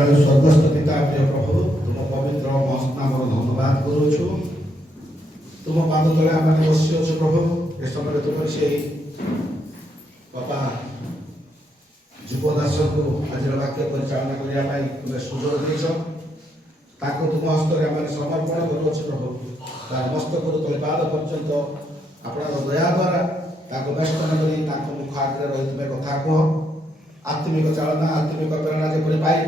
दयालु स्वर्गस्थ पिता प्रिय प्रभु तुम पवित्र मस्त नाम धन्यवाद करुछु। तुम पाद तले आम बसी अच्छे प्रभु ए समय तुम से बापा युवदास को आज वाक्य परिचालना करने तुम सुजोग देछ तुम हस्त आम समर्पण करुछ प्रभु तार मस्तक तलपाद पर्यंत आपणार दया द्वारा बेष्टन कर मुख आगे रही तुम कथा कह आत्मिक चालना आत्मिक प्रेरणा जपरी पाई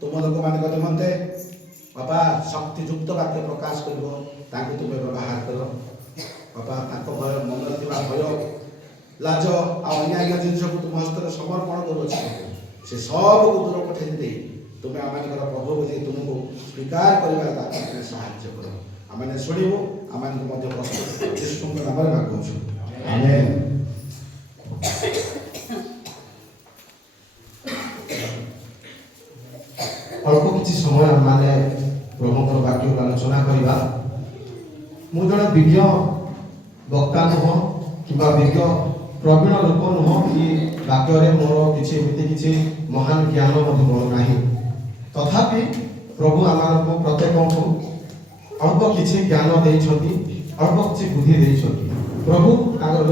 तुम लोक मान निमंते बापा शक्तियुक्त वाक्य प्रकाश कर तुम व्यवहार कर बापा भय मन भय लाज अन्याय जिन को तुम हस्त समर्पण करुच से सब को दूर पठे तुम्हें आम प्रभु बोली तुमको स्वीकार कर साहाय्य कर आम शुणु आम प्रस्तुत यीशु नाम मागुछु आमेन। अल्प किसी समय माने प्रभुଙ୍କର वाक्य आलोचना करवा मु जड़े विज्ञ वक्ता नुह कि विज्ञ प्रवीण लोक नुह कि वाक्य मोर किसी महान ज्ञान मोर ना तथापि प्रभु आम प्रत्येक को अल्प किसी ज्ञान देइछंती अल्प किसी बुद्धि देइछंती प्रभु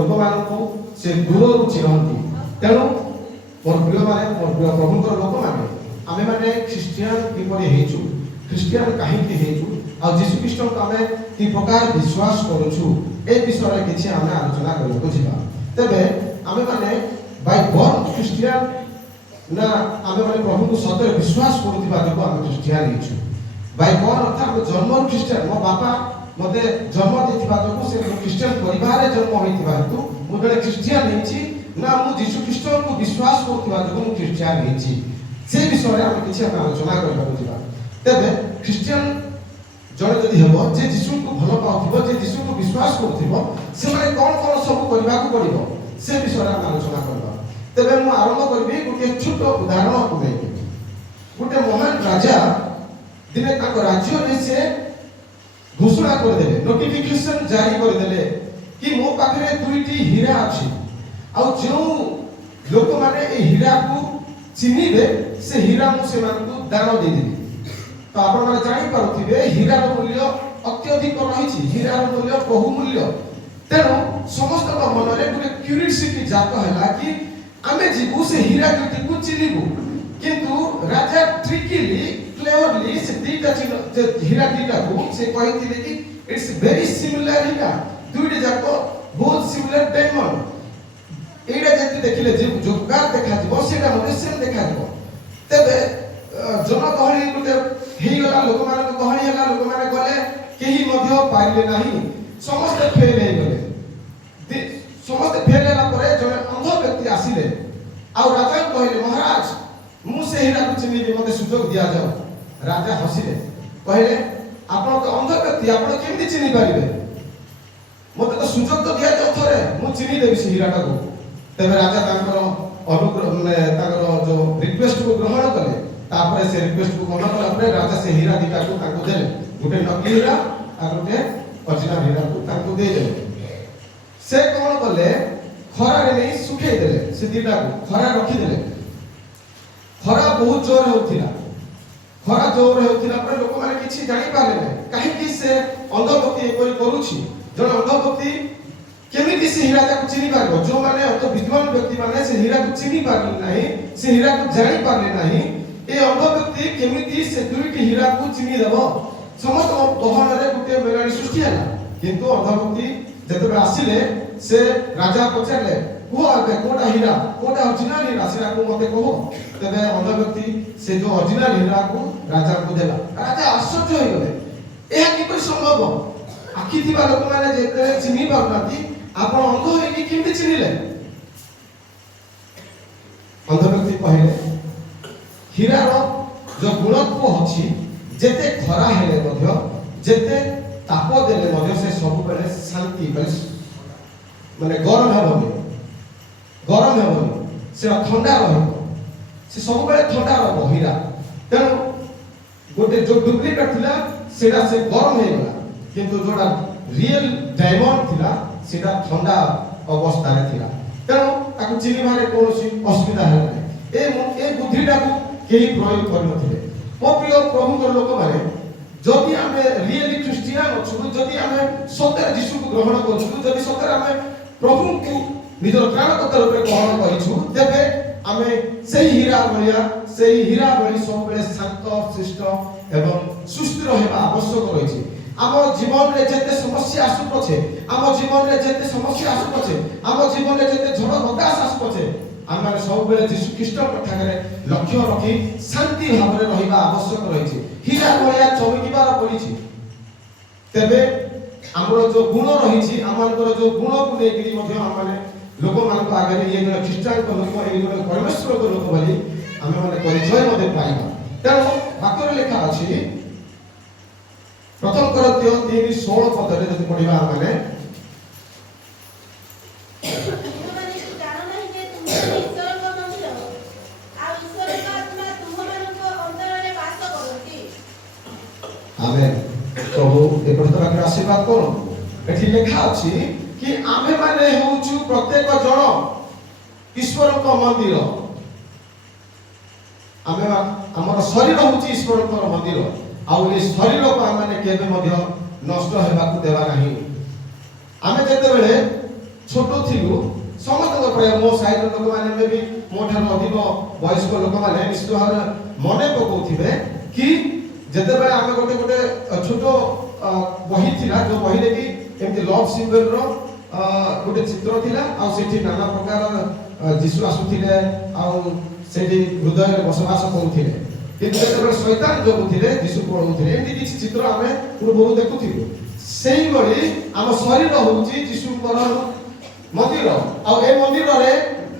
लोक मान से दूर चिन्हती तेणु मोर प्रिय माने मोर प्रिय प्रभुଙ୍କର लोक माने आमे माने ख्रिस्टियन किपरि हेचु ख्रिस्टियन काहे कि हेचु आ यीशु ख्रीष्ट को आमे कि प्रकार विश्वास करूछु ए विषय रे किछि आमे आलोचना करू बुझिबा तबे आमे माने बाय बॉर्न ख्रिस्टियन ना आमे माने प्रभु को सତରେ विश्वास करूथिबा देखो आमे ख्रिस्टियन हेचु बाय बॉर्न अर्थात जन्म ख्रिस्टियन मो बापा मते जन्म देथिबा देखो से ख्रिस्टियन परिवार रे जन्म होइथिबा हेतु मु जने ख्रिस्टियन हेछि ना मु यीशु ख्रीष्ट को विश्वास करूथिबा देखो मु ख्रिस्टियन हेछि से विषय आम किसी आलोचना करवा तेरे ख्रिस्टियन जड़े जदि हम जे यीशु को भल पाऊँ जे यीशु को विश्वास करूँ कौन कौन सब करने पड़ो से विषय आम आलोचना करवा तेरे मुझे आरंभ करी गोटे छोट उदाहरण को लेकिन गोटे महान राजा दिने राज्य में से घोषणा करदे नोटिफिकेशन जारी करदे कि मो पाखे दुईटी हीरा अच्छी आ जो लोक मैंने हीरा को चिन्हिबे से हीरा मुझे दान देदेवी तो आप जानी पारे हीरार मूल्य अत्यधिक रही हीरार मूल्य बहुमूल्य तेणु समस्त मन में गोटे क्यूरियोसिटी जात है कि आम जीवु से हीरा दुईटी को चिन्हबू किंतु राजा ट्रिकली क्लेवरली से दीटा हीरा दीटा को से कहते कि इट्स वेरी सिमिलर हीरा दुईटी जाक बहुत सिमिलर डायमंड एटा जति देखिले जे जोगार देखा जीवो सेटा मते सेम देखा जीवो तबे जन गहळी गुटे हेई गला लोक माने गहळी हला लोक माने गले केही मध्य पाइले नाही समस्त फेल हे गले समस्त फेल हला परे जने अंध व्यक्ति आसीले आ राजा कहले महाराज मु से हीरा को चिन्हि मते सुजोग दिया जाओ राजा हसिले कहले आपण तो अंध व्यक्ति आपण केमति चिन्हि पारिबे मते तो सुजोग तो दिया जाओ थरे मु चिन्हि देबी से हीराटा को तेरे राजा अनुग्रह जो रिक्वेस्ट को ग्रहण कले तापर से रिक्वेस्ट को ग्रहण कला परे राजा से हीरा दीटा को ताको देले गोटे नकली हीरा आ गोटे ओरिजिनल हीरा को ताको दे देले से कोन कले खरा रे नहीं सुखे देले से दीटा को खरा रखी देले खरा बहुत जोर होतिला खरा जोर होतिला परे लोक माने किछि जानि पाले नै काहे कि से अंधभक्ति एपरि करूछि जण अंधभक्ति केमिति से हीरा को चिन्हि पारबो जो माने तो विद्वान व्यक्ति माने से हीरा को चिन्हि पारले नाही से हीरा को जानि पारले नाही ए अंध व्यक्ति केमिति से दुईटी हीरा को चिन्हि देबो समस्त गहन रे गुटे मेलाडी सृष्टि हला किंतु अंध व्यक्ति जते आसिले से राजा पचारले को आबे कोटा हीरा कोटा ओरिजिनल हीरा सेरा को मते कहो तबे अंध व्यक्ति से जो ओरिजिनल हीरा को राजा को देला राजा आश्चर्य होई गले एहा किपर संभव आखि थिबा लोक माने जेते चिन्हि पारनाती आप अंध हो केमती चिन्हले अंध व्यक्ति कहले हीरार जो गुणत्व अच्छी जेते खरा हेले मध्य जेते ताप देले मध्य से सब बेले शांति माने गरम हेबो से ठंडा रहबो से सब बेले ठंडा रहबो हीरा तेणु गोटे जो डुप्लीकेट थिला सेटा से गरम हे गला किंतु जोडा रियल डायमंड थिला सेटा ठंडा अवस्था रे थिला तेणु ताकू चिन्हिबारे कोनोसी असुविधा हेला ए बुद्धिटा को केही प्रयोग करनथिले रियली ख्रिस्टियन अछु जदि आमे सत्य यीशु को ग्रहण करछु जदि सत्य आमे प्रभु को निजर प्राणकर्ता रूपे ग्रहण करिछु तेबे आमे सेही हीरा भली सब बेले शांत शिष्ट एवं सुस्थिर हेबा आवश्यक रहिछि आम जीवन रे जेते समस्या आसु पछे आम जीवन रे जेते समस्या आसु पछे आम जीवन रे जेते झड़ हताश आसु पछे आम सब बेले यीशु ख्रीष्ट ठाकरे लक्ष्य रखी शांति भावरे रहिबा आवश्यक रहिछि हीरा भलिया चमकिबार पड़िछि तेबे हमरो जो गुण रहिछि हमर जो गुण को नेकरी मध्ये हमने लोक मान आगे ये जन ख्रीष्टान को लोक ए जन परमेश्वर को लोक बोली हमें माने परिचय मध्ये पाइबा तेणु वाक्य लेखा अछि प्रथम करन्तियो 3:16 पदरे जदि पढिबा माने आमेन प्रभु ए पुस्तक आशीर्वाद करो एठी लेखा अछि कि आमे माने होउछु प्रत्येक जन ईश्वर को मंदिर आमे हमर शरीर होउछि ईश्वर को मंदिर आउ ए शरीर को आमे केबे मध्ये नष्ट हेबा को देबा नाही आमे जते बेले छोटो थिलु समस्त प्राय मो साइड लोक माने मे भी मो ठार अधिक वयस्क लोक माने निश्चित भाव मने पकोथिबे कि जते बेले आमे गोटे गोटे छोटो बही थिला जो बही रे कि एमति लव सिंबल रो गोटे चित्र थिला आ सेठी नाना प्रकार जीसु आसुथिले आ सेठी हृदय रे बसवास करूथिले किंतु जते शैतान जो थिले जीसु पढौथिले एमति किछि चित्र आमे पूर्वरु देखुथिलु सेही बळी हम शरीर होउची जीसु पर मंदिर आ ए मंदिर रे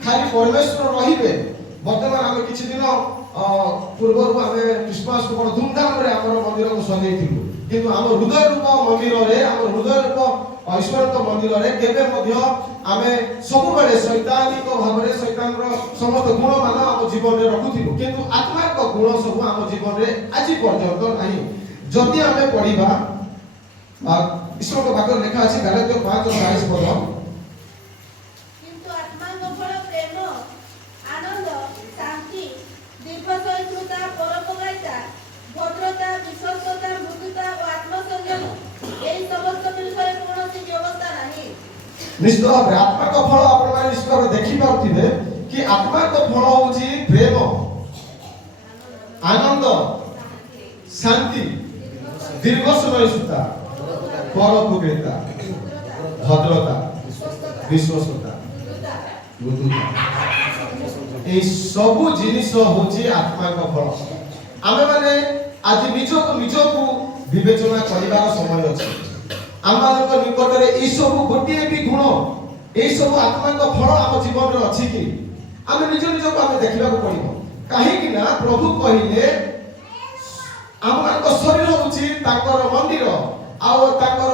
खाली परमेश्वर रहिबे वर्तमान हम किछि दिन पूर्वरु आमे क्रिसमस को धूमधाम रे हमर मंदिर को सजेइथिलु किंतु हम हृदय रूप मंदिर रे हम हृदय रूप ईश्वर को मंदिर रे केबे मध्ये आमे सब बेले शैतानिक भाव रे शैतान रो समस्त गुण मान हम जीवन रे रखुथिलु किंतु आत्मा को गुण सब हम जीवन रे आज पर्यंत नाही जदि आमे पढिबा ईश्वर को वाक्य लिखा अछि गलातियो 5:22 पद किंतु आत्मा को फल प्रेम आनंद शांति दीर्घसहिष्णुता परोपकारिता भद्रता विश्वासता मृदुता और आत्मसंयम एई समस्त विषय कोनोसी व्यवस्था नाही निश्चित भाव आत्मा को फल आपण माने ईश्वर देखि पाउथिबे कि आत्मा को फल होउची प्रेम आनंद शांति दीर्घसहिष्णुता परोपकारिता भद्रता विश्वासता मृदुता ए सब जिनिस होची आत्मा को फल आमे माने आज निजो को विवेचना करिबार समय अछि आमानक निकट रे ए सब गोटिए भी गुण ए सब आत्मा को फल हम जीवन रे अछि कि आमे निजो को आमे देखिबा को पड़िबो काहे कि ना प्रभु कहिले आमानक शरीर होछि ताकर मंदिर आ ताकर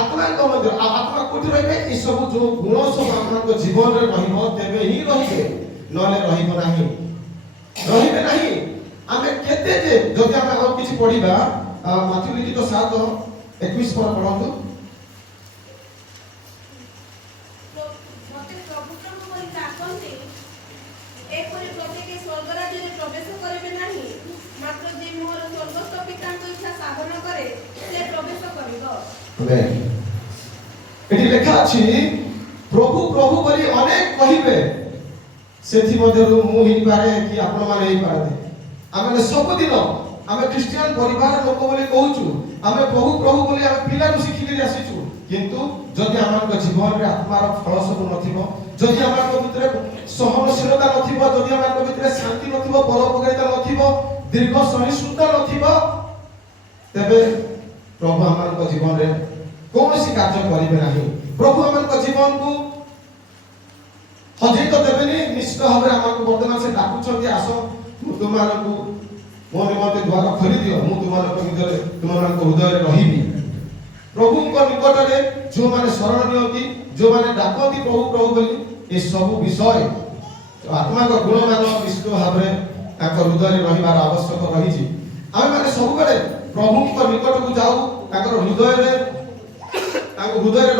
आत्मा को मंदिर आत्मा कोठी रहबे ए सब जो गुण सब आमानक जीवन रे रहिबो तेबे ही रहिबे नले रहिबो नाही रहिबे नाही आमे केते जे जदि आमे और किछि पढिबा माथि लिखित 7:21 पर पढନ୍ତୁ मते प्रभु प्रभु बोली डाकन्ते एपरि प्रत्येक स्वर्ग राज्य रे प्रवेश करिवे नाही मात्र जे मोर स्वर्गस्थ पिताଙ୍କ इच्छा साधन करे से प्रवेश करिवो आमेन एठी लेखा अछि प्रभु प्रभु बोली अनेक कहिबे सेथि मध्यरु मु हि पारे कि आपण माने हि पारे आमे सब दिन आमे क्रिश्चियन परिवार लोक बोली कहूछु आमे प्रभु प्रभु बोली आमे पिला को सिखिले आसीछु किंतु जदि हमर जीवन रे आत्मार फल सब नथिबो जदि हमर भीतर सहनशीलता नथिबो जदि हमर भीतर शांति नथिबो परोपकारिता नथिबो दीर्घ सहिष्णुता नथिबो तबे प्रभु हमर जीवन रे कोनोसी कार्य करिबे नाही प्रभु हमर जीवन को हजे तो देबेनी निश्चित भाव हमर वर्तमान से डाकुछथि आसो तुमानकु मो निमंते द्वार खोली दियो मु तुमानक भीतर तुमानक हृदय रे रहिबी प्रभु को निकट रे जो माने शरण नियति जो माने डाकति प्रभु प्रभु बोली ए सब विषय आत्मा को गुण मान निश्चित भाव रे ताको हृदय रे रहिबार आवश्यक रही छी आमे माने सब बेले प्रभु को निकट को जाऊ ताको हृदय रे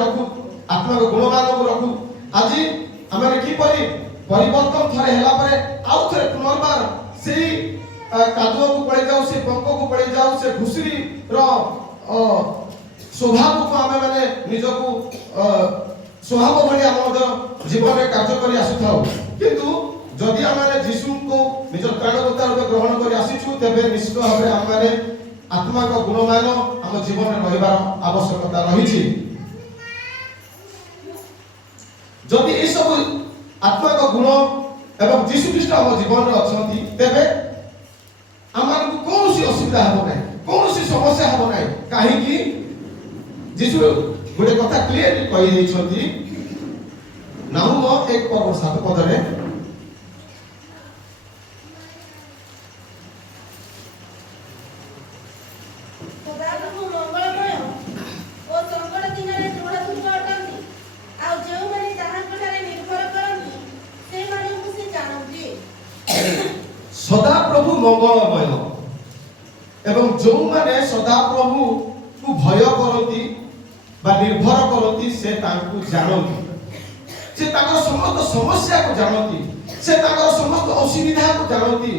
रखू आत्मा को गुण मान को रखू आज आमे की परिवर्तन थरे हैला परे आउ थरे पुनर्बार से कादुआ को पड़े जाऊ से पंको को पड़े जाऊ से घुसरी रो ସ୍ୱଭାବକୁ ଆମେ ମାନେ ନିଜକୁ ସ୍ୱଭାବ ଭଳି ଆମ ଜୀବନ में कार्य करी आसुथाउ किंतु जदि आम जीशु को निज प्राणकर्ता रूपे ग्रहण कर आसीचु तेबे निश्चित भाव में आम आत्मा का गुणमान आम जीवन में रहिबार आवश्यकता रही। जदि ये सब आत्मा का गुण एवं जीशु ख्रीस्ट आम जीवन में अच्छा तेबे आम कौन सी असुविधा हम ना कौन सी समस्या हम ना कहीं जीशु गोटे कथा क्लियर कही नाहुम 1:7 ସଦାପ୍ରଭୁ ମଙ୍ଗଳମୟ ଓ ସଙ୍କଟ ଦିନରେ ଦୃଢ଼ ଅଟନ୍ତି ଆଉ ଯେଉଁମାନେ ତାହାଙ୍କଠାରେ ନିର୍ଭର କରନ୍ତି ସେମାନଙ୍କୁ ସେ ଜାଣନ୍ତି। सदाप्रभु मंगलमय एवं जो माने सदाप्रभु को भय करती बा निर्भर करती से तांकु जानती से तांकर समस्त समस्या को जानती से तांकर समस्त असुविधा को जानती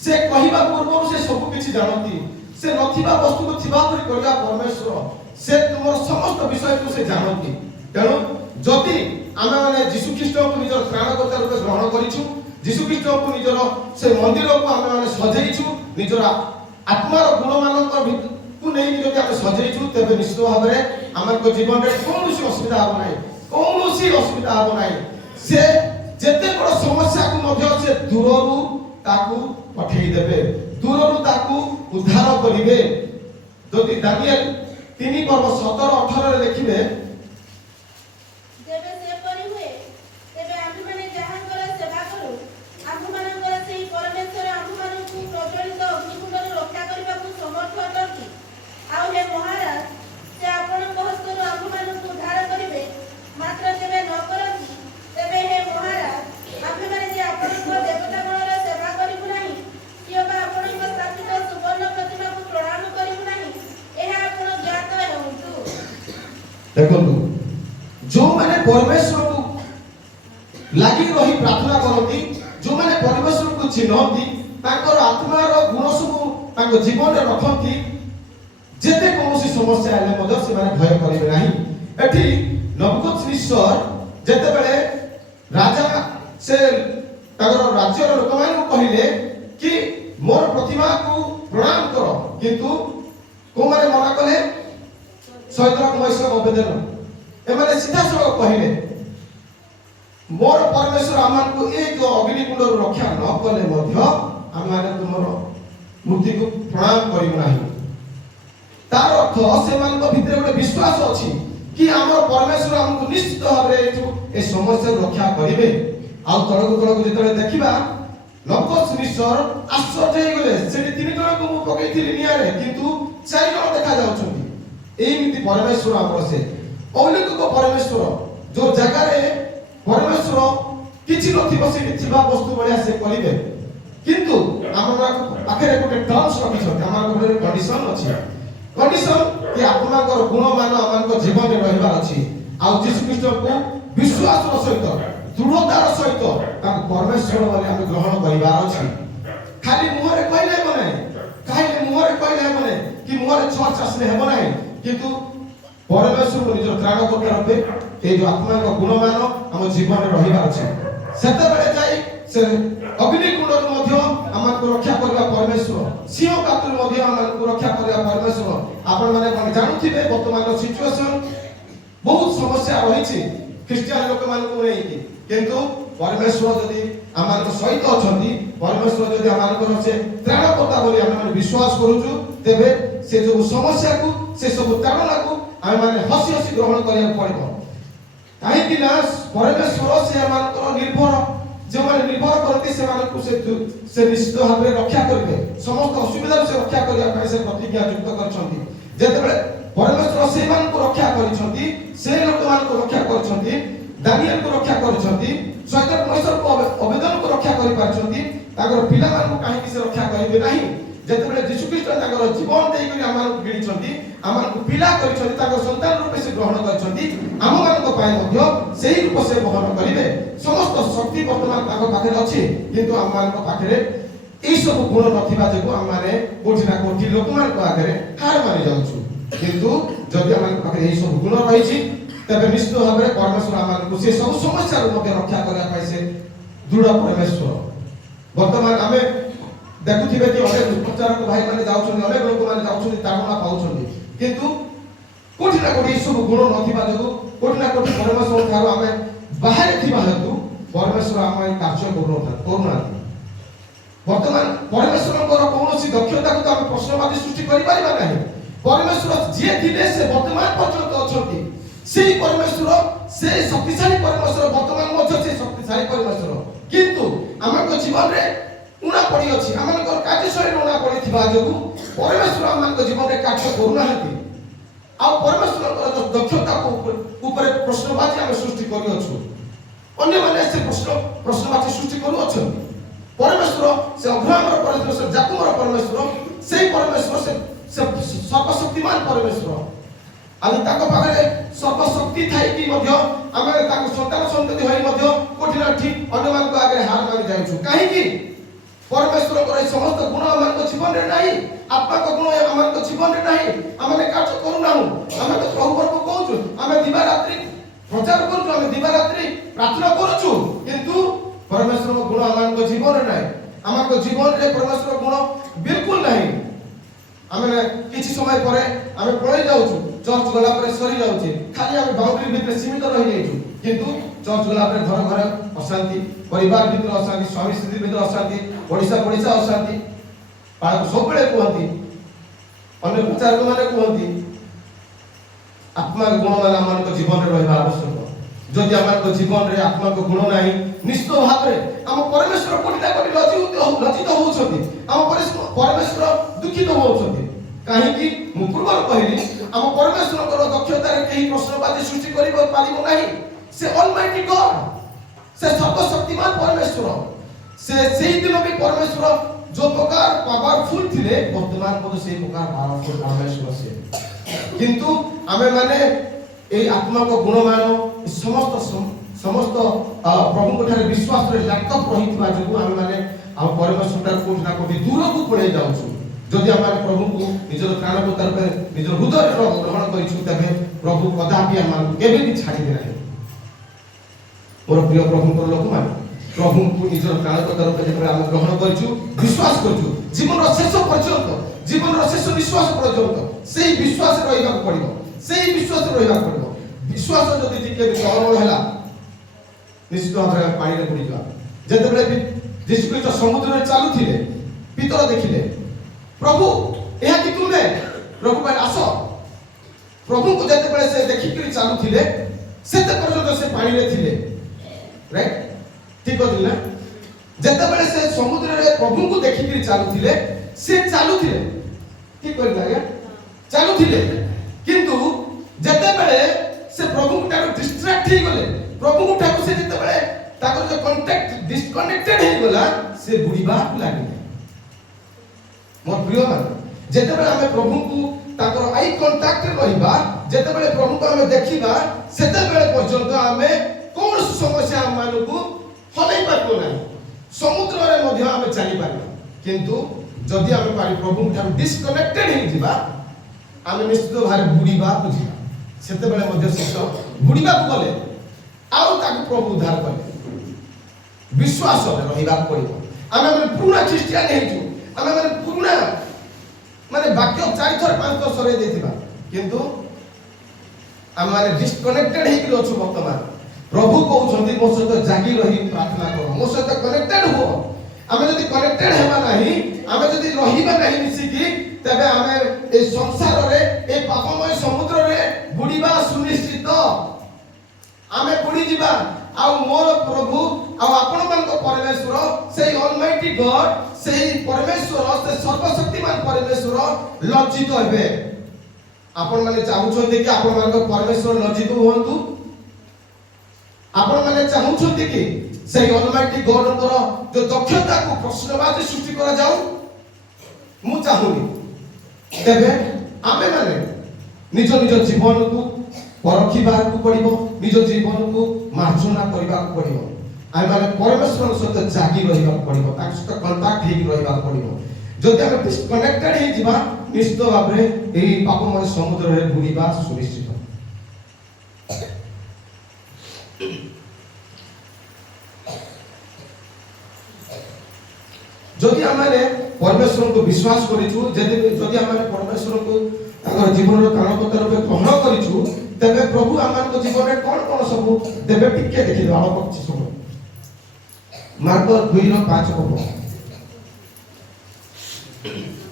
से कहिबा पूर्व से सब किछि जानती से नथिबा वस्तु को थिबा परि करला परमेश्वर से तुमर समस्त विषय को से जानती। तेणु जदि आमे माने यीशु ख्रीस्ट को निजर प्राणकर्ता रूपे ग्रहण करिछु यीशु ख्रीस्ट को निजर से मंदिर को आमे माने सजेइछु निजर आत्मार गुण मानक को नहीं जदि आमे सजेइछु तेबे निश्चित भाव में हमर जीवन में कोनोसी असुविधा हो नाही कोनोसी असुविधा हो नाही से जेते बड़ समस्या को मध्य से दूररू ताकू पठेई देबे दूररू ताकू उद्धार करिवे। जदि दानिएल 3:17-18 रे देखिबे ଯେବେ ସେପରି ହୁଏ ତେବେ ଆମ୍ଭେମାନେ ଯାହାଙ୍କର ସେବା କରୁ ଆମ୍ଭମାନଙ୍କର ସେହି ପରମେଶ୍ୱର ଆମ୍ଭମାନଙ୍କୁ ପ୍ରଜ୍ୱଳିତ ଅଗ୍ନିକୁଣ୍ଡରୁ ରକ୍ଷା କରିବାକୁ ସମର୍ଥ ଅଟନ୍ତି। ଆଉ ହେ ମହାରାଜ ସେ ଆପଣଙ୍କ ହସ୍ତରୁ ଆମ୍ଭମାନଙ୍କୁ ଉଦ୍ଧାର କରିବେ ମାତ୍ର ଯେବେ ନ କରନ୍ତି ତେବେ ହେ ମହାରାଜ ଆମ୍ଭେମାନେ ଯେ ଆପଣଙ୍କ ଦେବତାଗଣର ସେବା କରିବୁ ନାହିଁ କିମ୍ବା ଆପଣଙ୍କ ସ୍ଥାପିତ ସୁବର୍ଣ୍ଣ ପ୍ରତିମାକୁ ପ୍ରଣାମ କରିବୁ ନାହିଁ ଏହା ଆପଣ ଜ୍ଞାତ ହେଉନ୍ତୁ। देखो जो माने परमेश्वर को लागी रही प्रार्थना करती जो माने परमेश्वर को चिन्हती ताकर आत्मार गुण सब ताको जीवन में रखती जेते कोनोसी समस्या आले मदर से माने भय करिवे नाही। एठी नबुकदनेस्सर जेते बेले राजा से ताकर राज्यर लोक मान को कहिले कि मोर प्रतिमा को प्रणाम करो किंतु को माने मना कले सैद्रक मैशक अबेदन एमाने सीधा सड़क कहले मोर परमेश्वर आमान को एक अग्निकुंड रक्षा न कले मध्य आमाने तुमर मूर्ति को प्रणाम करिब नाही। तार अर्थ से मान को भीतर गोटे विश्वास अछि कि हमर परमेश्वर हमको निश्चित भाव रे ए समस्या रक्षा करिवे। आ तळक जेतले देखिबा नबुकदनेस्सर आश्चर्य हो गले सेठी 3 जण को पकैथिली नियारे किंतु 4 जण देखा जाउछथि एमिति परमेश्वर हमर से अलौकिक परमेश्वर जो जगह रे परमेश्वर किछि नथिबो सेठी थिबा वस्तु बलिया से करिवे किंतु हमरा पाखरे गोटे टर्म्स रखि छ हमरा गोटे कंडीशन अछि कंडीशन कि आपनकर गुण मान हमर जीवन में रहबा अछि आ यीशु ख्रीस्ट को विश्वास सहित दृढ़तार सहित ताको परमेश्वर बोली हम ग्रहण करिबार अछि। खाली मुहरे कहले बने काहे मुहरे कहले बने कि मुहरे चर्च आसले हेबो नाही किंतु परमेश्वर को निज प्राणकर्ता रूपे ए जो आत्मा का गुणमान हम जीवन में रहिबा अछि सेते बेले जाई से अग्निकुंड मध्य हमको रक्षा करबा परमेश्वर सिंह कातुर मध्य हमको रक्षा करबा परमेश्वर। आपण माने कोन जानुथिबे वर्तमान सिचुएशन बहुत समस्या रही छी क्रिश्चियन लोक मान को नहीं किंतु परमेश्वर यदि आमान सहित अछंती परमेश्वर यदि आमान से त्राणकर्ता बोली हम विश्वास करूछु तेबे से जो समस्या को से सब तारणा को आम माने हसी हसी ग्रहण करिया पड़िबो काहे कि ना परमेश्वर से आमान निर्भर जो माने निर्भर करती से मान को से निश्चित भाव में रक्षा करिवे समस्त असुविधा से रक्षा करिया ପାଇଁ से प्रतिज्ञा युक्त करछंती जेतेबेले परमेश्वर से मान को रक्षा करिसंती से लोक मान को रक्षा करछंती दानिएल को रक्षा करछंती सैद्रक मैशक को अबेदन को रक्षा करि पारछंती ताकर पिला मान को काहे कि से रक्षा करिवे नाही जेतेबेले यीशु ख्रीस्ट ताकर जीवन देई करी आमान को गिणिछंती आमान को पिला करिछंती ताकर संतान रूपे से ग्रहण करिछंती आम मान को पाए मध्य सेही रूप से बहन करिवे समस्त शक्ति वर्तमान ताकर पाखरे अछि किंतु आम मान को पाखरे ए सब गुण नथिबा जेको आम माने कोठी ना कोठी लोक मान को आगरे हार मानि जाउछु কিন্তু যদি আমার পাখে এই সব গুণ রয়েছে তবে নিশ্চিত ভাবে পরমেশ্বর আমাকে সে সব সমস্যার মধ্যে রক্ষা করা পাই সে দৃঢ় পরমেশ্বর। বর্তমান আমি দেখুথিবে যে অনেক প্রচারক ভাই মানে যাচ্ছেন, অনেক লোক মানে যাচ্ছেন তারা পাচ্ছেন, কিন্তু কোটি না কোটি এসব গুণ নথিবা যোগু কোটি না কোটি পরমেশ্বর ঠাରୁ ଆମେ ବାହାରେ ଥିବା ହେତୁ ପରମେଶ୍ୱର ଆମ ଏହି କାର୍ଯ୍ୟ କରୁନାହାନ୍ତି। ବର୍ତ୍ତମାନ ପରମେଶ୍ୱରଙ୍କର କୌଣସି ଦକ୍ଷତାକୁ ତ ଆମେ ପ୍ରଶ୍ନବାଚୀ ସୃଷ୍ଟି କରିପାରିବା ନାହିଁ। ପରମେଶ୍ୱର ଯିଏ ଥିଲେ ସେ ବର୍ତ୍ତମାନ ପର୍ଯ୍ୟନ୍ତ ଅଛନ୍ତି। ସେଇ ପରମେଶ୍ୱର, ସେଇ ଶକ୍ତିଶାଳୀ ପରମେଶ୍ୱର ବର୍ତ୍ତମାନ ମଧ୍ୟ ସେ ଶକ୍ତିଶାଳୀ ପରମେଶ୍ୱର, କିନ୍ତୁ ଆମଙ୍କ ଜୀବନରେ ଉଣା ପଡ଼ିଅଛି, ଆମଙ୍କର କାର୍ଯ୍ୟଶୈଳୀରେ ଉଣା ପଡ଼ିଥିବା ଯୋଗୁଁ ପରମେଶ୍ୱର ଆମଙ୍କ ଜୀବନରେ କାର୍ଯ୍ୟ କରୁନାହାନ୍ତି। ଆଉ ପରମେଶ୍ୱରଙ୍କର ଦକ୍ଷତା ଉପରେ ପ୍ରଶ୍ନବାଚୀ ଆମେ ସୃଷ୍ଟି କରିଅଛୁ, ଅନ୍ୟମାନେ ସେ ପ୍ରଶ୍ନବାଚୀ ସୃଷ୍ଟି କରୁଅଛନ୍ତି। ପରମେଶ୍ୱର ସେ ଅବ୍ରାହମର ପରମେଶ୍ୱର, ଯାକୋବର ପରମେଶ୍ୱର, ସେଇ ପରମେଶ୍ୱର ସେ ସର୍ବଶକ୍ତିମାନ ପରମେଶ୍ୱର। ଆମେ ତାଙ୍କ ପାଖରେ ସର୍ବଶକ୍ତି ଥାଇକି ମଧ୍ୟ ଆମେ ତାଙ୍କ ସନ୍ତାନ ସନ୍ତତି ହୋଇ ମଧ୍ୟ କୋଠି ନା ଠିକ ଅନ୍ୟମାନଙ୍କ ଆଗରେ ହାର ମାନି ଯାଉଛୁ। କାହିଁକି? ପରମେଶ୍ୱରଙ୍କର ଏହି ସମସ୍ତ ଗୁଣ ଆମମାନଙ୍କ ଜୀବନରେ ନାହିଁ, ଆତ୍ମାଙ୍କ ଗୁଣ ଆମମାନଙ୍କ ଜୀବନରେ ନାହିଁ। ଆମେ କାର୍ଯ୍ୟ କରୁନାହୁଁ, ଆମେ ତ ପ୍ରଭୁଙ୍କୁ କହୁଛୁ, ଆମେ ଦିବା ରାତ୍ରି ପ୍ରଚାର କରୁଛୁ, ଆମେ ଦିବା ରାତ୍ରି ପ୍ରାର୍ଥନା କରୁଛୁ, କିନ୍ତୁ ପରମେଶ୍ୱରଙ୍କ ଗୁଣ ଆମମାନଙ୍କ ଜୀବନରେ ନାହିଁ। ଆମଙ୍କ ଜୀବନରେ ପରମେଶ୍ୱର ଗୁଣ ବିଲକୁଲ ନାହିଁ। ଆମେ କିଛି ସମୟ ପରେ ଆମେ ପଳେଇ ଯାଉଛୁ, ଚର୍ଚ୍ଚ ଗଲା ପରେ ସରି ଯାଉଛି, ଖାଲି ଆମେ ବାଉଣ୍ଡରୀ ଭିତରେ ସୀମିତ ରହିଯାଇଛୁ, କିନ୍ତୁ ଚର୍ଚ୍ଚ ଗଲା ପରେ ଘର ଘର ଅଶାନ୍ତି, ପରିବାର ଭିତରେ ଅଶାନ୍ତି, ସ୍ୱାମୀ ସ୍ତ୍ରୀ ଭିତରେ ଅଶାନ୍ତି, ଓଡ଼ିଶା ଅଶାନ୍ତି। ପାଳକ ସବୁବେଳେ କୁହନ୍ତି, ଅନ୍ୟ ପ୍ରଚାରକ ମାନେ କୁହନ୍ତି ଆତ୍ମାର ଗୁଣ ମାନେ ଆମମାନଙ୍କ ଜୀବନରେ ରହିବା ଆବଶ୍ୟକ। ଯଦି ଆମମାନଙ୍କ ଜୀବନରେ ଆତ୍ମାଙ୍କ ଗୁଣ ନାହିଁ, ନିଶ୍ଚିତ ଭାବରେ ଆମ ପରମେଶ୍ୱର କୋଟି ନା କୋଟି ଲଜ୍ଜିତ ହେଉଛନ୍ତି, ଆମ ପରମେଶ୍ୱର ଦୁଃଖିତ ହେଉଛନ୍ତି। କାହିଁକି? ମୁଁ ପୂର୍ବରୁ କହିଲି, ଆମ ପରମେଶ୍ୱରଙ୍କର ଦକ୍ଷତାରେ କେହି ପ୍ରଶ୍ନବାଚୀ ସୃଷ୍ଟି କରିପାରିବ ନାହିଁ। ସେ ଅଲମାଇଟି ଗଡ୍, ସେ ସର୍ବଶକ୍ତିମାନ ପରମେଶ୍ୱର। ସେଇ ଦିନ ବି ପରମେଶ୍ୱର ଯୋଉ ପ୍ରକାର ପାୱାରଫୁଲ ଥିଲେ, ବର୍ତ୍ତମାନ ମଧ୍ୟ ସେଇ ପ୍ରକାର ପାୱାରଫୁଲ ପରମେଶ୍ୱର ସେ। କିନ୍ତୁ ଆମେ ମାନେ এই আত্মাক গুণমান সমস্ত প্রভুଙ୍କ ଠାରେ ବିଶ୍ୱାସରେ ଲାକଅପ ରହିଥିବା ଯୋଗୁଁ ଆମେ ମାନେ ଆମ ପରମେଶ୍ୱରଠାରୁ କୋଉଠି ନା କୋଉଠି ଦୂରକୁ ପଳେଇ ଯାଉଛୁ। ଯଦି ଆମେ ପ୍ରଭୁଙ୍କୁ ନିଜର ପ୍ରାଣକର୍ତ୍ତା ରୂପେ ନିଜର ହୃଦୟରେ ଗ୍ରହଣ କରିଛୁ, ତେବେ ପ୍ରଭୁ କଦାପି ଆମମାନଙ୍କୁ କେବେ ବି ଛାଡ଼ିବେ ନାହିଁ। ମୋର ପ୍ରିୟ ପ୍ରଭୁଙ୍କର ଲୋକମାନେ, ପ୍ରଭୁଙ୍କୁ ନିଜର ପ୍ରାଣକର୍ତ୍ତା ରୂପେ ଯେତେବେଳେ ଆମେ ଗ୍ରହଣ କରିଛୁ, ବିଶ୍ୱାସ କରିଛୁ, ଜୀବନର ଶେଷ ପର୍ଯ୍ୟନ୍ତ, ଜୀବନର ଶେଷ ନିଶ୍ୱାସ ପର୍ଯ୍ୟନ୍ତ ସେଇ ବିଶ୍ୱାସରେ ରହିବାକୁ ପଡ଼ିବ, ସେଇ ବିଶ୍ୱାସରେ ରହିବାକୁ ପଡ଼ିବ। ବିଶ୍ୱାସ ଯଦି ଟିକେ ତଳମଳ ହେଲା, ନିଶ୍ଚିତ ଭାବରେ ପାଣିରେ ବୁଡ଼ିଯିବା। ଯେତେବେଳେ ଯୀଶୁ ଖ୍ରୀଷ୍ଟ ସମୁଦ୍ରରେ ଚାଲୁଥିଲେ, ପିତର ଦେଖିଲେ, ପ୍ରଭୁ ଏହା କି ତୁମେ? ପ୍ରଭୁ କହିଲେ ଆସ। ପ୍ରଭୁଙ୍କୁ ଯେତେବେଳେ ସେ ଦେଖିକିରି ଚାଲୁଥିଲେ, ସେତେ ପର୍ଯ୍ୟନ୍ତ ସେ ପାଣିରେ ଥିଲେ। ରାଇଟ? ଠିକ ଅଛି ନା? ଯେତେବେଳେ ସେ ସମୁଦ୍ରରେ ପ୍ରଭୁଙ୍କୁ ଦେଖିକିରି ଚାଲୁଥିଲେ, ସେ ଚାଲୁଥିଲେ, ଠିକ କହିଲେ ଆଜ୍ଞା, ଚାଲୁଥିଲେ, କିନ୍ତୁ ଯେତେବେଳେ ସେ ପ୍ରଭୁଙ୍କ ଠାରୁ ଡିଷ୍ଟ୍ରାକ୍ଟ ହେଇଗଲେ, ପ୍ରଭୁଙ୍କ ଠାରୁ ସେ ଯେତେବେଳେ ତାଙ୍କର ଯୋଉ କଣ୍ଟାକ୍ଟ ଡିସକନେକ୍ଟେଡ ହେଇଗଲା, ସେ ବୁଡ଼ିବାକୁ ଲାଗିଲେ। ମୋର ପ୍ରିୟ ମାନେ, ଯେତେବେଳେ ଆମେ ପ୍ରଭୁଙ୍କୁ ତାଙ୍କର ଆଇ କଣ୍ଟାକ୍ଟରେ ରହିବା, ଯେତେବେଳେ ପ୍ରଭୁଙ୍କୁ ଆମେ ଦେଖିବା, ସେତେବେଳେ ପର୍ଯ୍ୟନ୍ତ ଆମେ କୌଣସି ସମସ୍ୟା ଆମମାନଙ୍କୁ ହଲେଇ ପାରିବ ନାହିଁ। ସମୁଦ୍ରରେ ମଧ୍ୟ ଆମେ ଚାଲିପାରିବା, କିନ୍ତୁ ଯଦି ଆମେ ପ୍ରଭୁଙ୍କ ଠାରୁ ଡିସକନେକ୍ଟେଡ ହେଇଯିବା, ଆମେ ନିଶ୍ଚିତ ଭାବରେ ବୁଡ଼ିବାକୁ ଯିବା। ସେତେବେଳେ ମଧ୍ୟ ଶେଷ ବୁଡ଼ିବାକୁ ଗଲେ ଆଉ ତାକୁ ପ୍ରଭୁ ଉଦ୍ଧାର କଲେ। ବିଶ୍ୱାସରେ ରହିବାକୁ ପଡ଼ିବ। ଆମେ ପୁରୁଣା ଖ୍ରୀଷ୍ଟିଆନ ହେଇଛୁ, ଆମେ ପୁରୁଣା ବାକ୍ୟ 4 ଥର 5 ଥର ସରେଇ ଦେଇଥିବା, କିନ୍ତୁ ଆମେ ଡିସକନେକ୍ଟେଡ ହେଇକି ଅଛୁ। ବର୍ତ୍ତମାନ ପ୍ରଭୁ କହୁଛନ୍ତି ମୋ ସହିତ ଜାଗି ରହି ପ୍ରାର୍ଥନା କର, ମୋ ସହିତ କନେକ୍ଟେଡ ହୁଅ। ଆମେ ଯଦି କନେକ୍ଟେଡ ହେବା ନାହିଁ, ଆମେ ଯଦି ରହିବା ନାହିଁ ମିଶିକି, ତେବେ ଆମେ এই ସଂସାରରେ, এই ପାପମୟ ସମୁଦ୍ରରେ ବୁଡ଼ିବା ସୁନିଶ୍ଚିତ। ଆମେ ବୁଡ଼ିଯିବା। ଆଉ ମୋର ପ୍ରଭୁ ଆଉ ଆପଣମାନଙ୍କ ପରମେଶ୍ୱର, ସେଇ ଅଲମାଇଟି ଗଡ୍, ସେଇ ପରମେଶ୍ୱର, ସେ ସର୍ବଶକ୍ତିମାନ ପରମେଶ୍ୱର ଲଜ୍ଜିତ ହେବେ। ଆପଣମାନେ ଚାହୁଁଛନ୍ତି କି ଆପଣମାନଙ୍କ ପରମେଶ୍ୱର ଲଜ୍ଜିତ ହୁଅନ୍ତୁ? ଆପଣମାନେ ଚାହୁଁଛନ୍ତି କି ସେଇ ଅଲମାଇଟି ଗଡ୍ଙ୍କର ଯୋଉ ଦକ୍ଷତାକୁ ପ୍ରଶ୍ନବାଚୀ ସୃଷ୍ଟି କରାଯାଉ? ମୁଁ ଚାହୁଁନି। ତେବେ ଆମେ ମାନେ ନିଜ ନିଜ ଜୀବନକୁ ପରଖିବାକୁ ପଡ଼ିବ, ନିଜ ଜୀବନକୁ ମାର୍ଜନା କରିବାକୁ ପଡ଼ିବ। ଆମେ ମାନେ ପରମେଶ୍ୱରଙ୍କ ସହିତ ଜାଗି ରହିବାକୁ ପଡ଼ିବ, ତାଙ୍କ ସହିତ କଣ୍ଟାକ୍ଟ ହେଇକି ରହିବାକୁ ପଡ଼ିବ। ଯଦି ଆମେ ଡିସକନେକ୍ଟେଡ ହେଇଯିବା, ନିଶ୍ଚିତ ଭାବରେ ଏହି ପାପମୟ ସମୁଦ୍ରରେ ବୁଡ଼ିବା ସୁନିଶ୍ଚିତ। ଯଦି ଆମେ ପରମେଶ୍ୱରଙ୍କୁ ବିଶ୍ୱାସ କରିଛୁ, ଯଦି ଆମେ ପରମେଶ୍ୱରଙ୍କୁ ତାଙ୍କର ଜୀବନର ତ୍ରାଣକର୍ତ୍ତା ରୂପେ ଗ୍ରହଣ କରିଛୁ, ତେବେ ପ୍ରଭୁ ଆମମାନଙ୍କ ଜୀବନରେ କଣ କଣ ସବୁ ଦେବେ ଟିକେ ଦେଖିଦେବା। ଅଳ୍ପ କିଛି ସମୟ ମାର୍କ 2:5 ପଦ।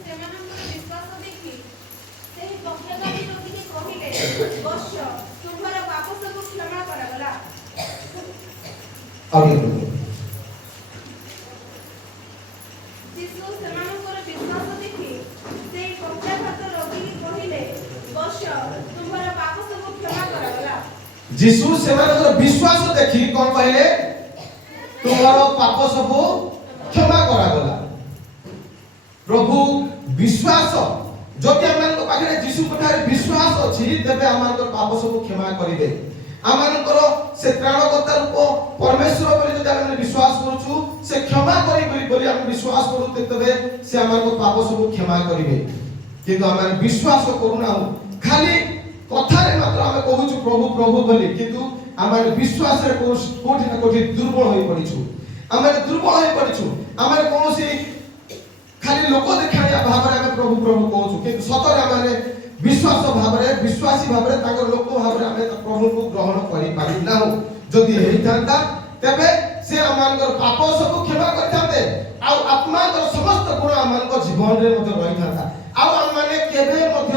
ସେମାନଙ୍କର ବିଶ୍ୱାସ ଦେଖି ସେହି ପକ୍ଷକାରୀ ରୋଗୀକି କହିଲେ, ବତ୍ସ, ତୁମ୍ଭର ପାପ ସବୁ କ୍ଷମା କରାଗଲା। ଯୀଶୁ ସେମାନଙ୍କର ବିଶ୍ୱାସ ଦେଖି ସେହି ପକ୍ଷାଘାତ ରୋଗୀକି କହିଲେ, ବତ୍ସ, ତୁମ୍ଭର ପାପ ସବୁ କ୍ଷମା କରାଗଲା। ଯୀଶୁ ସେମାନଙ୍କର ବିଶ୍ୱାସ ଦେଖି କଣ କହିଲେ? ତୁମର ପାପ ସବୁ କ୍ଷମା କରାଗଲା। ପ୍ରଭୁ ବିଶ୍ୱାସ, ଯଦି ଆମମାନଙ୍କ ପାଖରେ ଯୀଶୁଙ୍କ ଠାରେ ବିଶ୍ୱାସ ଅଛି, ତେବେ ଆମମାନଙ୍କର ପାପ ସବୁ କ୍ଷମା କରିବେ। ଆମମାନଙ୍କର ସେ ତ୍ରାଣକର୍ତ୍ତା ରୂପ ପରମେଶ୍ୱର ବୋଲି ଯଦି ଆମେ ବିଶ୍ୱାସ କରୁଛୁ, ସେ କ୍ଷମା କରିବେ ବୋଲି ଆମେ ବିଶ୍ୱାସ କରୁ, ତେବେ ସେ ଆମମାନଙ୍କ ପାପ ସବୁ କ୍ଷମା କରିବେ। କିନ୍ତୁ ଆମେ ବିଶ୍ୱାସ କରୁନାହୁଁ, ଖାଲି କଥାରେ ମାତ୍ର ଆମେ କହୁଛୁ ପ୍ରଭୁ ପ୍ରଭୁ ବୋଲି, କିନ୍ତୁ ଆମେ ବିଶ୍ୱାସରେ କୋଉଠି ନା କୋଉଠି ଦୁର୍ବଳ ହୋଇ ପଡ଼ିଛୁ। ଆମେ ଦୁର୍ବଳ ହୋଇ ପଡ଼ିଛୁ। ଆମେ କୌଣସି ଖାଲି ଲୋକ ଦେଖାଣିଆ ଭାବରେ ଆମେ ପ୍ରଭୁ ପ୍ରଭୁ କହୁଛୁ, କିନ୍ତୁ ସତରେ ଆମେ ବିଶ୍ୱାସ ଭାବରେ ବିଶ୍ୱାସୀ ଭାବରେ ତାଙ୍କର ଲୋକ ଭାବରେ ଆମେ ପ୍ରଭୁଙ୍କୁ ଗ୍ରହଣ କରିପାରିନାହୁଁ। ଯଦି ହେଇଥାନ୍ତା ତେବେ ସେ ଆମମାନଙ୍କର ପାପ ସବୁ କ୍ଷମା କରିଥାନ୍ତେ, ଆଉ ଆତ୍ମାଙ୍କର ସମସ୍ତ ଗୁଣ ଆମମାନଙ୍କ ଜୀବନରେ ମଧ୍ୟ ରହିଥାନ୍ତା, ଆଉ ଆମମାନେ କେବେ ମଧ୍ୟ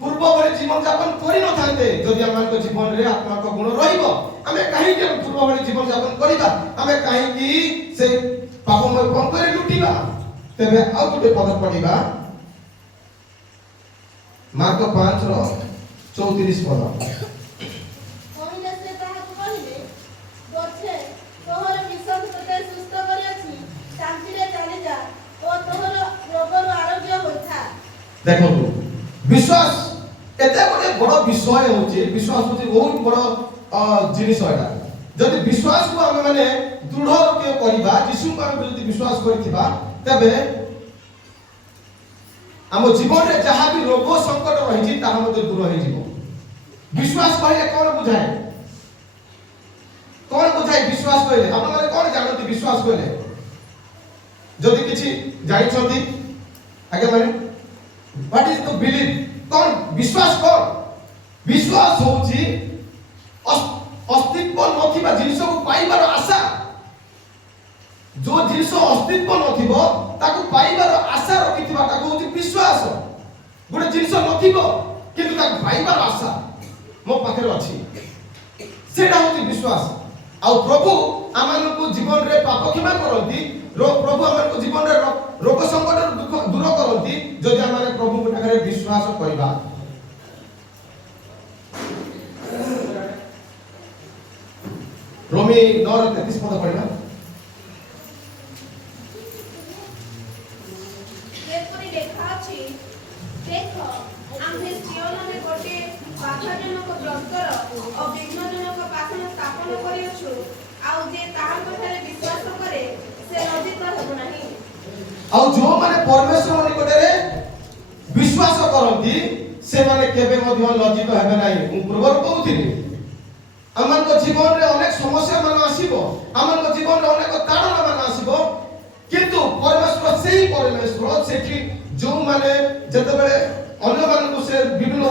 ପୂର୍ବ ଭଳି ଜୀବନ ଯାପନ କରିନଥାନ୍ତେ। ଯଦି ଆମମାନଙ୍କ ଜୀବନରେ ଆତ୍ମାଙ୍କ ଗୁଣ ରହିବ, ଆମେ କାହିଁକି ପୂର୍ବ ଭଳି ଜୀବନ ଯାପନ କରିବା? ଆମେ କାହିଁକି ସେ ପାପମୟ ପଙ୍କରେ ଲୁଟିବା? ତେବେ ଆଉ ଗୋଟେ ପଦ ପଢିବା, ମାର୍କ 5:34 ପଦ। କହିଲେ ସେ ତାହାକୁ କହିଲେ, ବତ୍ସେ, ତୋହର ବିଶ୍ୱାସ ତୋତେ ସୁସ୍ଥ କରିଅଛି, ଶାନ୍ତିରେ ଚାଲିଯା ଓ ତୋହର ରୋଗରୁ ଆରୋଗ୍ୟ ହୋଇଥା। ଦେଖନ୍ତୁ, ବିଶ୍ୱାସ ଏତେ ଗୋଟେ ବଡ଼ ବିଷୟ ହେଉଛି। ବିଶ୍ୱାସ ହେଉଛି ବହୁତ ବଡ଼ ଜିନିଷ। ଏଟା ଯଦି ବିଶ୍ୱାସକୁ ଆମେ ମାନେ ଦୃଢ଼ ରୂପେ କରିବା, ଯୀଶୁଙ୍କୁ ଆମେ ଯଦି ବିଶ୍ୱାସ କରିଥିବା, ତେବେ ଆମ ଜୀବନରେ ଯାହା ବି ରୋଗ ସଂକଟ ରହିଛି ତାହା ମଧ୍ୟ ଦୂର ହେଇଯିବ। ବିଶ୍ୱାସ କହିଲେ କଣ ବୁଝାଏ? କଣ ବୁଝାଏ ବିଶ୍ୱାସ କହିଲେ? ଆପଣମାନେ କଣ ଜାଣନ୍ତି ବିଶ୍ୱାସ କହିଲେ? ଯଦି କିଛି ଜାଣିଛନ୍ତି ଆଜ୍ଞା ମାନେ, what is the belief? କଣ ବିଶ୍ୱାସ? କଣ ବିଶ୍ୱାସ ହେଉଛି अस्तित्व नथिबा जिनिसको पाइबार आशा। जो जिनिस अस्तित्व नथिबो ताकू पाइबार आशा रखिथिबा ताकू होची विश्वास। गोटे जिनिस नथिबो किंतु ताकू पाइबार आशा मो पाखरे अछि, सेटा होची विश्वास। आ प्रभु आमानकु जीवन रे पाप क्षमा करंती, प्रभु आमानकु जीवन रे रोग संकट दुख दूर करंती जदि आमाने प्रभु को पाखरे विश्वास करिबा। रोमी 9:33 पद पढ़िबा। जेपरि लेखा अछि, देख आम्हे सियोनमे गोटे बाधाजनक ब्रतर और विघ्नजनक पाषाण स्थापन करियछु, आउ जे ताहार कथारे विश्वास करे से लज्जित हेबो नाही। आउ जो माने परमेश्वर निकटे रे विश्वास करंती से माने केबे मध्य लज्जित हेबे नाही। मु पूर्वरु कहउथिली, आमनको जीवन रे अनेक समस्या मान आसीबो, आमनको जीवन रे अनेक ताड़ना मान आसीबो, किंतु परमेश्वर सेही परमेश्वर सेठी जो माने जते बेले अन्य मानकु से विभिन्न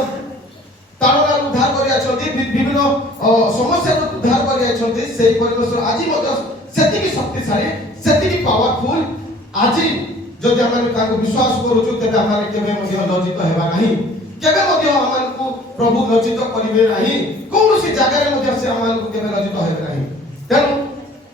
ताड़ना उद्धार करिया छथि, विभिन्न समस्या उद्धार करिया छथि, सेही परमेश्वर आजि मत सेतिकी शक्तिशाली, सेतिकी पावरफुल। आजि जदि आमे ताको विश्वास करूछु तेबे आमे केबे मध्य लज्जित हेबा नाही, केबे मध्य आमनको प्रभु लज्जित करिवे नाही, कोनोसी जगह रे मध्य से आमनको केबे लज्जित हेबे नाही। तेनु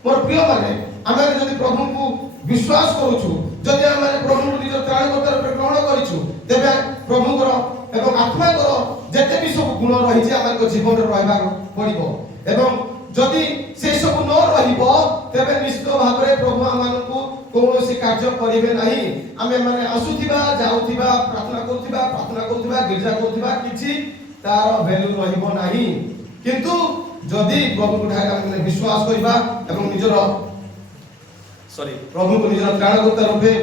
मोर प्रिय माने आमे जदि प्रभु को विश्वास करूछु, जदि आमे प्रभु को निज त्राणकर्ता रूपे ग्रहण करिछु, तेबे प्रभुकर एवं आत्माकर जेते भी सब गुण रहिछि आमनको जीवन रे रहबा पड़िबो। एवं जदि से सब न रहिबो तेबे निश्चित भाबरे प्रभु आमनको कोनोसी कार्य करिवे नाही। आमे माने आसुथिबा जाउथिबा प्रार्थना करथिबा गिरजा करथिबा किछि तार वैल्यू रहिबो नाही। किंतु जदि प्रभु को ठारे आमे विश्वास करिबा एवं निजर प्रभु को निजर त्राणकर्ता रूपे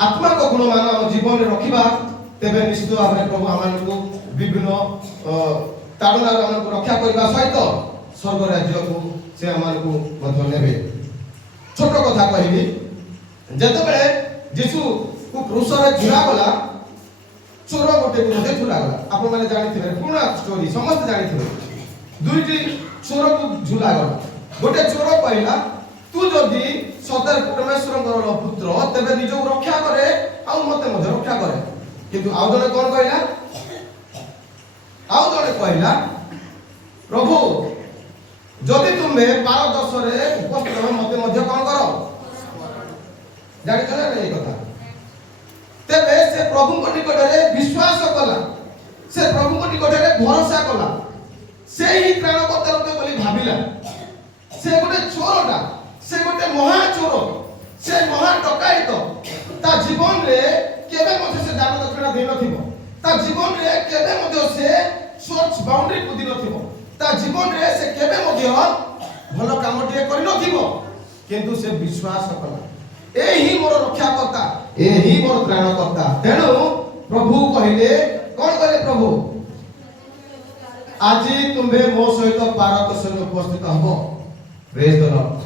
आत्मा को गुण मान हम जीवन रे रखिबा, तेबे निश्चित भाव में प्रभु आमको विभिन्न ताड़नार आमको रक्षा करने सहित स्वर्ग राज्य को से आमको ने छोट कथा कहबी जिते जीशु को क्रूसरे झुला गला चोर गोटे को झुला गला आपण मैंने जानी पुराना स्टोरी समस्त जानी दुईटी चोर को झुला गला गोटे चोर कहला तू जदि सदर परमेश्वर पुत्र तेबे निज रक्षा करे आ मते मधे रक्षा करे किंतु आउ जने कोन कहला आउ जने कहला प्रभु जदि तुमे 12 10 रे उपस्थित हो मते मध्य कोन करो जानि चले रे कथा तेबे से प्रभु को निकट रे विश्वास कला से प्रभु को निकट रे भरोसा कला से ही त्राणकर्ता रूपे बोली भाबिला से गोटे चोरटा से गोटे महा चोर से महा डकायत ता जीवन रे केबे मते से दान दक्षिणा देई नथिबो ता जीवन रे केबे मते से चर्च बाउंड्री कुदी नथिबो ता जीवन रे से केबे मते भलो काम टिए करि नथिबो किंतु से विश्वास कला एही मोर रक्षा करता एही मोर त्राण करता तेनु प्रभु कहिले कोन कहले प्रभु आज तुम्हे मो सहित पारक सहित उपस्थित हबो प्रेज द लॉर्ड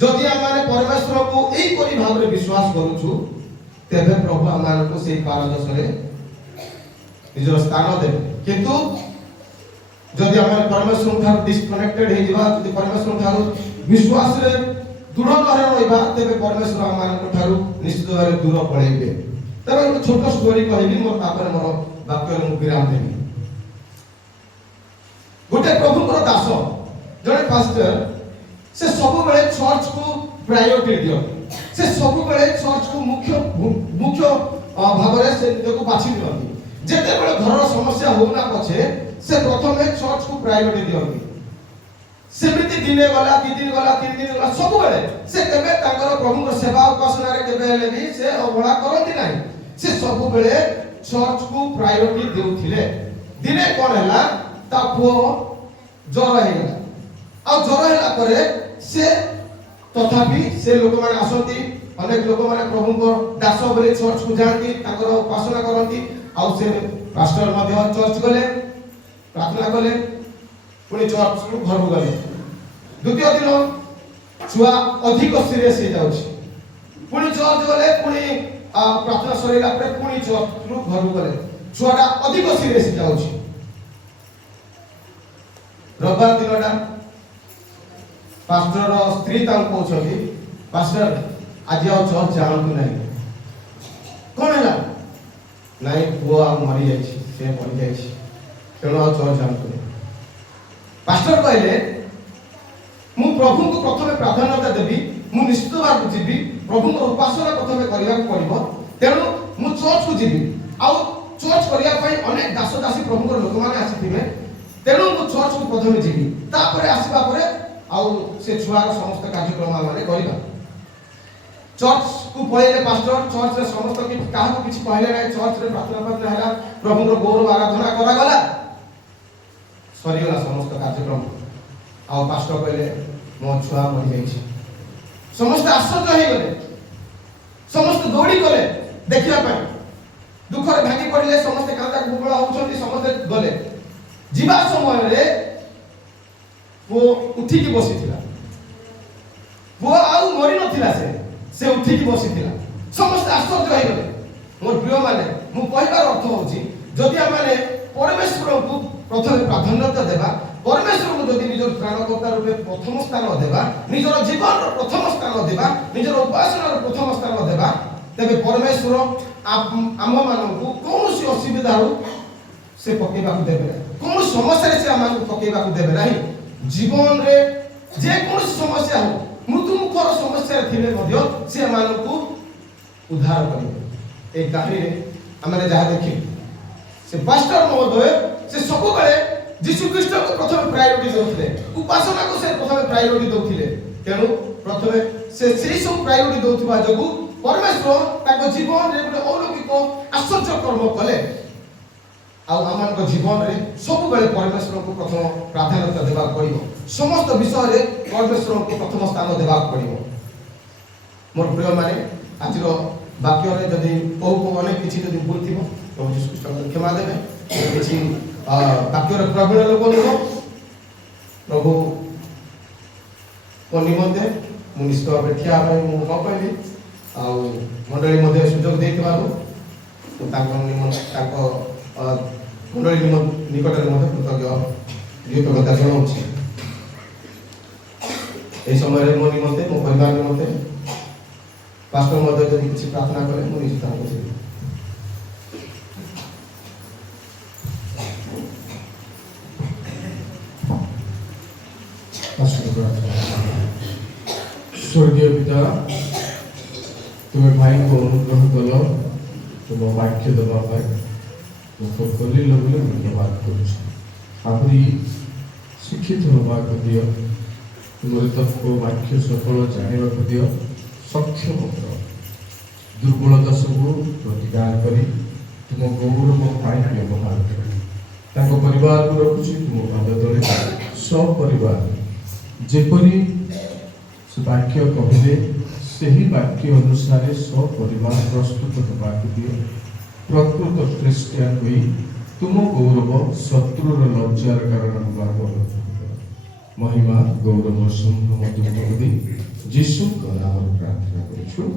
जदि आमाने परमेश्वर को एई परि भाव रे विश्वास करूछु तेबे प्रभु आमान को से पारदर्श रे निजर स्थान देबे किंतु जदि आमाने परमेश्वर थार डिस्कनेक्टेड हे जिबा जदि परमेश्वर थार विश्वास रे दृढ़ करे रहबा तेबे परमेश्वर आमान को थार निश्चित भाव रे दूर पळेबे तबे एक छोट स्टोरी कहबी मोर तापर मोर वाक्य रे मु विराम देबी गोटे प्रभु को दास जने पास्टर से सब बेले चर्च को प्रायोरिटी दियो से सब बेले चर्च को मुख्य मुख्य भाव रे से को बाछि दियंती जेते बेले घर समस्या होना पछे से प्रथमे चर्च को प्रायोरिटी दियंती सेमिति दिने गला 2 दिन गला 3 दिन गला सब बेले से केबे तांकर प्रभु को सेवा उपासना रे केबे हेले भी से अवहेला करंती नाही से सब बेले चर्च को प्रायोरिटी देउथिले दिने कोन हैला ता पुओ ज्वर हैला आ ज्वर हैला करे से तथापि से लोक माने आसंती अनेक लोक माने प्रभु को दास बोले चर्च को जाती ताकर उपासना करंती आ से पास्टर मध्ये चर्च गले प्रार्थना कले पुनी चर्च को घर गले द्वितीय दिन छुआ अधिक सीरियस हो जाउछि पुनी चर्च गले पुनी प्रार्थना सरिला परे पुनी चर्च को घर गले छुआटा अधिक सीरियस हो जाउछि रविवार दिनटा पास्टर स्त्री तांको कहउछथि पास्टर आज आ चर्च जानतु नाही कोन हैला नाही पुओ आ मरि जायछि से मरि जायछि तेणु आ चर्च जानतु नाही पास्टर कहले मु प्रभु को प्रथमे प्राधान्यता देबी मु निश्चित भाव जीवी प्रभु को उपासना प्रथमे करिया पड़िबो तेणु मु चर्च को जीवी आ चर्च करिया पई अनेक दास दासी प्रभु को लोक माने आसीथिबे तेणु मु चर्च को प्रथमे जीवी तापर आसीबा परे आउ से छुआर समस्त कार्यक्रम माने करिबा चर्च को पळेले पास्टर चर्च रे समस्त कि काहा किछ कहले नै चर्च रे प्रार्थना हैला प्रभु रो गौरव आराधना करा गला सरी गला समस्त कार्यक्रम आउ पास्टर कहले मो छुआ मरि जाइछि समस्त आश्चर्य हे गले समस्त दौड़ी गले देखिया पय दुख रे भागी पड़िले समस्त कांदा गुबळा होउछन्ती समस्त गले जीवा समय रे वो उठी की बसी थिला वो आउ मरि नथिला से उठी की बसी थिला समस्त आश्चर्य हे गले मोर प्रिय माने मु कहबार अर्थ होची जदि आमाने परमेश्वर को प्रथम प्राधान्यता देबा परमेश्वर को जदि निजर त्राणकर्ता रूपे प्रथम स्थान देबा निजर जीवन रो प्रथम स्थान देबा निजर उपासना रो प्रथम स्थान देबा तबे परमेश्वर आम मानकु कोनोसी असुविधा हो से पकेबा को देबे कोन समस्या रे से आमान को पकेबा को देबे नाही जीवन रे जे कोन समस्या हो मृत्यु मुखर समस्या थिले मध्य से मानकु उद्धार करिबे एक कहानी रे हमने जहा देखि से पास्टर महोदय से सब बेले यीशु ख्रीष्ट को प्रथम प्रायोरिटी दोथिले उपासना को से प्रथम प्रायोरिटी दोथिले तेनु प्रथमे से सेही सब प्रायोरिटी दोथिबा जगु परमेश्वर ताको जीवन रे गोटे अलौकिक आश्चर्य कर्म कले आ आमान जीवन रे सब बेले परमेश्वर को प्रथम प्राधान्यता देबा पड़िबो समस्त विषय रे परमेश्वर को प्रथम स्थान देबा पड़िबो मोर प्रिय माने आजिरो ବାକ୍ୟରେ ଯଦି କୋଉ ଅନେକ କିଛି ଯଦି ଭୁଲ ଥିବ ପ୍ରଭୁ ଯୀଶୁ ଖ୍ରୀଷ୍ଟ ମୋତେ କ୍ଷମା ଦେବେ। କିଛି ବାକ୍ୟରେ ପ୍ରବୀଣ ଲୋକ ନୁହଁ ପ୍ରଭୁ ନିମନ୍ତେ ମୁଁ ନିଶ୍ଚିତ ଭାବରେ ଠିଆ ପାଇଁ ମୁଁ ହଁ କହିଲି ଆଉ ମଣ୍ଡଳୀ ମଧ୍ୟ ସୁଯୋଗ ଦେଇଥିବାରୁ ମୁଁ ତାଙ୍କ ମଣ୍ଡଳୀ ନିକଟରେ ମଧ୍ୟ କୃତଜ୍ଞତା ଜଣାଉଛି। এই ସମୟରେ ମୋ ନିମନ୍ତେ ମୋ ପରିବାର ନିମନ୍ତେ ପାଷ୍ଟର ମଧ୍ୟ ଯଦି କିଛି ପ୍ରାର୍ଥନା କରେ ମୁଁ ନିଶ୍ଚିତ ତାଙ୍କୁ ଦେବି। स्वर्गीय पिता तुम्हें भाई को अनुग्रह कल तुम वाक्य देवाई कल लगे धन्यवाद करी शिक्षित होगा दिय तुम तत्व वाक्य सफल जानवा दिय सक्षम कर दुर्बलता सब प्रतिकार कर तुम गौरव व्यवहार कर परिवार को रखुची तुम पाद तले सब परिवार जेपरी वाक्य कहले से ही वाक्य अनुसार सपरिवार प्रस्तुत होगा दिए प्रकृत ख्रीस्टियान हुई तुम गौरव शत्रुर लज्जार कारण महिमा गौरव संभ्रम दुख यीशु नाम प्रार्थना करूँ।